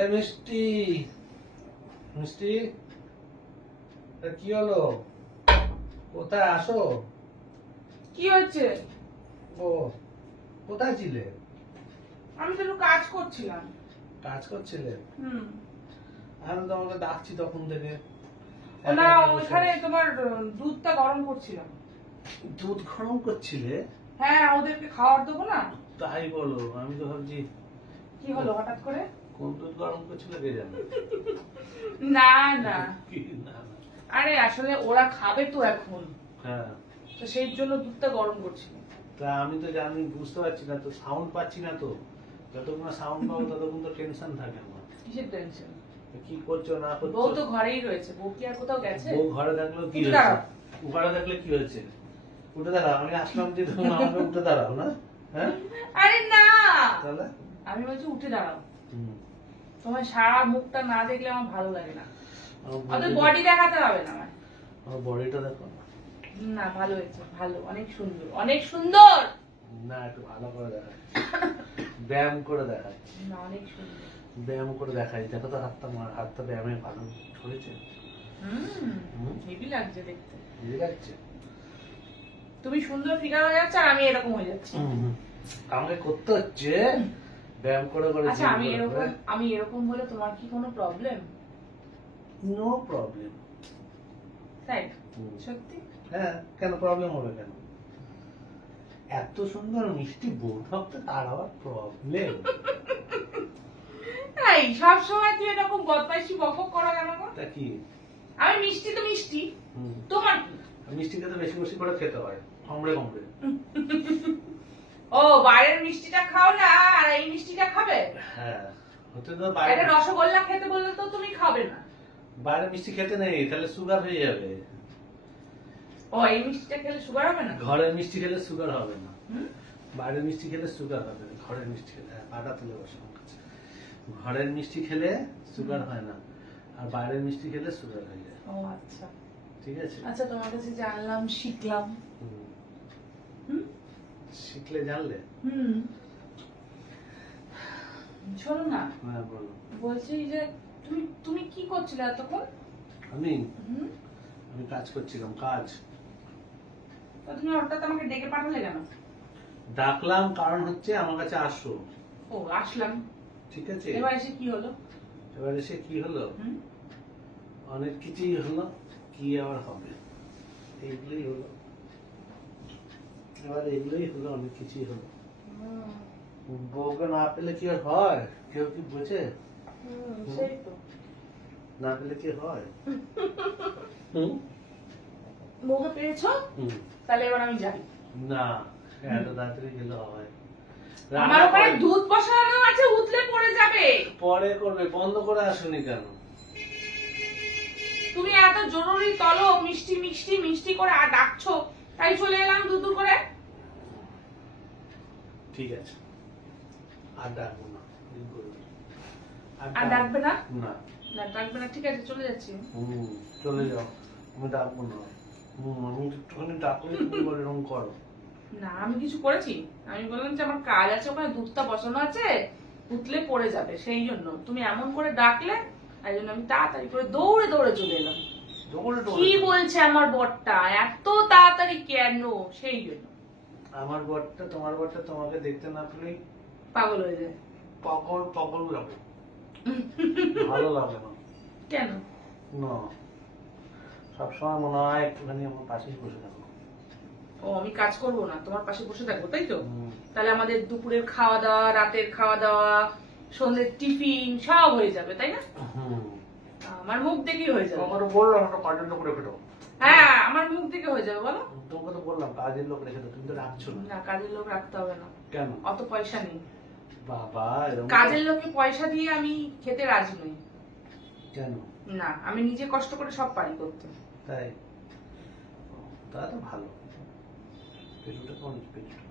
এই মিষ্টি মিষ্টি, কি হলো? কোথায় আসো? কি হচ্ছে? ও কোথায় ছিলে? আমি তো একটু কাজ করছিলাম। কাজ করছিলে? হুম। আমি তোমাকে ডাকছি তখন থেকে। না, ওখানে তোমার দুধটা গরম করছিলাম। দুধ গরম করছিলে? হ্যাঁ, ওদেরকে খাবার দেবো না। তাই বলো, আমি তো ভাবছি কি হলো হঠাৎ করে? কোন দুধ গরম করছিলে কে জানে। না না, কি না না। আরে আসলে ওরা খাবে তো এখন, হ্যাঁ, তো সেই জন্য দুধটা গরম করছিল। তা আমি তো জানি, বুঝতে পারছি না তো, সাউন্ড পাচ্ছি না তো। যতক্ষণ সাউন্ড পাবো ততক্ষণ তো টেনশন থাকে আমার। কিসের টেনশন? কি করছো না করছো? বউ তো ঘরেই রয়েছে, বউ কি আর কোথাও গেছে? বউ ঘরে থাকলেও কি উঠে হয়েছে? দাঁড়াও। ঘরে থাকলে কি হয়েছে? উঠে দাঁড়াও, আমি আসলাম দিয়ে তুমি আমাকে উঠে দাঁড়াও না? হ্যাঁ, আরে না, তাহলে আমি বলছি উঠে দাঁড়াও। হুম। তোমার সারা মুখটা না দেখলে আমার ভালো লাগে না। আমার অত বডি দেখাতে হবে না আমার। আমার বডিটা দেখো না। না, ভালো হয়েছে, ভালো, অনেক সুন্দর, অনেক সুন্দর। না, একটু ভালো করে দেখাই, ব্যায়াম করে দেখাই। না, অনেক সুন্দর। ব্যায়াম করে দেখাই, দেখো তো হাতটা, আমার হাতটা ব্যায়ামে ভালো ছড়েছে। হেভি লাগছে দেখতে। বুঝে যাচ্ছে? তুমি সুন্দর ফিগার হয়ে যাচ্ছে আর আমি এরকম হয়ে যাচ্ছি। আমাকে করতে হচ্ছে ব্যায়াম করে করে। আচ্ছা, আমি এরকম হলে তোমার কি কোনো প্রবলেম? No problem. তাই? সত্যি? হ্যাঁ, কেন প্রবলেম হবে কেন? এত সুন্দর মিষ্টি বউ থাকতে তার আবার প্রবলেম? এই সব সময় তুই এরকম বদমাইশি বকবক করা কেন গো? তা কি? আমি মিষ্টি তো মিষ্টি, হুম। তোমার কি? মিষ্টি খেতে বেশি বেশি করে খেতে হয়, কমড়ে কমড়ে। ও, বাইরের মিষ্টিটা খাও না আর এই মিষ্টিটা খাবে? হ্যাঁ, হতে তো এটা বাইরে। রসগোল্লা খেতে বললে তো তুমি খাবে না। বাইরে মিষ্টি খেতে নেই, তাহলে সুগার হয়ে যাবে। ও, এই মিষ্টিটা খেলে সুগার হবে না? ঘরের মিষ্টি খেলে সুগার হবে না, হুম? বাইরের মিষ্টি খেলে সুগার হবে না। ঘরের মিষ্টি খেলে, পাটা তুলে বসে আমার কাছে। ঘরের মিষ্টি খেলে সুগার হয় না, আর বাইরের মিষ্টি খেলে সুগার হয়ে যায়। ও আচ্ছা, ঠিক আছে? আচ্ছা, তোমার কাছে জানলাম, শিখলাম। হুম। হুম? শিখলে জানলে। হুম। শোনো না, হ্যাঁ, বলো। বলছি যে তুমি তুমি কি করছিলে এতক্ষণ? আমি হুম? আমি কাজ করছিলাম, কাজ। তো তুমি হঠাৎ আমাকে ডেকে পাঠালে কেন? ডাকলাম কারণ হচ্ছে আমার কাছে আসো। ও, আসলাম। ঠিক আছে, এবার এসে কি হলো? এবার এসে কি হলো? হুম? অনেক কিছুই হলো, কি আবার হবে, এইগুলোই হলো। এবার এগুলোই হলো, অনেক কিছুই হলো। বউকে না পেলে কি আর হয়? কেউ কি বোঝে? সেই তো। না পেলে কি হয়? হুম? বউকে পেয়েছো? হুম। তাহলে এবার আমি যাই। না, এত তাড়াতাড়ি গেলে হয়? আমার ওখানে দুধ বসানো আছে, উতলে পড়ে যাবে। পরে করবে, বন্ধ করে আসুনি কেন? তুমি এত জরুরি তলো মিষ্টি মিষ্টি মিষ্টি করে আর ডাকছো, তাই চলে এলাম দূর দূর করে। ঠিক আছে, আর ডাকবো না, দিন করবে। আর ডাকবে না? না। না, ডাকবে না, ঠিক আছে, চলে যাচ্ছি। চলে যাও, আমি ডাকবো না। আমি একটুখানি ডাকলে তুমি বলে এরকম করো। না, আমি কিছু করেছি? আমি বললাম যে আমার কাজ আছে, ওখানে দুধটা বসানো আছে, উতলে পড়ে যাবে, সেই জন্য তুমি এমন করে ডাকলে, তাই জন্য আমি তাড়াতাড়ি করে দৌড়ে দৌড়ে চলে এলাম। দৌড়ে কি দৌড়ে? বলছে আমার বরটা এত তাড়াতাড়ি কেন? সেই জন্য আমার বরটা, তোমার বরটা তোমাকে দেখতে না পেলেই পাগল হয়ে যায়। পাগল পাগল লাগে, ভালো লাগে না। কেন? না, সবসময় মনে হয় একটুখানি আমার পাশেই বসে থাকো। ও, আমি কাজ করবো না, তোমার পাশে বসে থাকবো, তাই তো? হুম। তাহলে আমাদের দুপুরের খাওয়া দাওয়া, রাতের খাওয়া দাওয়া, সন্ধ্যের টিফিন সব হয়ে যাবে, তাই না? আমার মুখ দেখেই হয়ে যাবে। তোমাকে তো বললাম একটা কাজের লোক রেখে দাও। হ্যাঁ, আমার মুখ দেখে হয়ে যাবে, বলো। তোমাকে তো বললাম কাজের লোক রেখে দাও, তুমি তো রাখছো না। না, কাজের লোক রাখতে হবে না, কেন? অত পয়সা নেই। বাবা, এরকম কাজের লোকে পয়সা দিয়ে আমি খেতে রাজি নই। কেন? না, আমি নিজে কষ্ট করে সব পারি করতে। তাই? তা তো ভালো। পেটুটা কোন পেটুটা?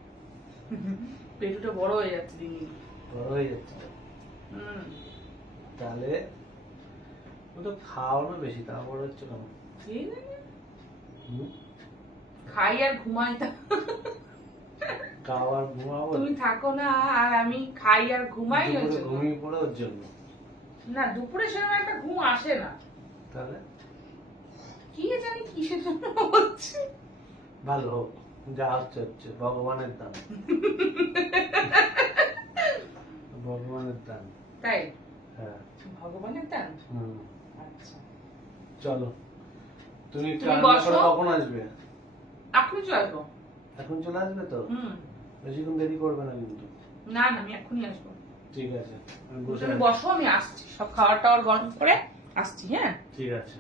পেটুটা বড় হয়ে যাচ্ছে দিন দিন। বড় হয়ে যাচ্ছে তো। হুম। তাহলে ও তো খাও না বেশি, তা বড় হচ্ছে কেন? ঠিক আছে। হুম? খাই আর ঘুমাই খাও আর ঘুমাবো? তুমি থাকো না আর আমি খাই আর ঘুমাই, দুপুরে হয়েছে তো। ঘুমিয়ে পড়ে ওর জন্য। না দুপুরে সেরকম একটা ঘুম আসে না, তাহলে কি জানি কিসের জন্য হচ্ছে। ভালো হোক, যা হচ্ছে হচ্ছে, ভগবানের দান। ভগবানের দান। তাই? হ্যাঁ। ভগবানের দান। হুম। আচ্ছা চলো, তুমি তুমি রান্না করে বসো। কখন আসবে? এখনই চলে আসবো। এখন চলে আসবে তো? হুম। বেশিক্ষণ দেরি করবে না কিন্তু। না না, আমি এখনই আসবো। ঠিক আছে, আমি বসে তুমি আছি। বসো, আমি আসছি, সব খাবার টাবার গরম করে আসছি। হ্যাঁ ঠিক আছে।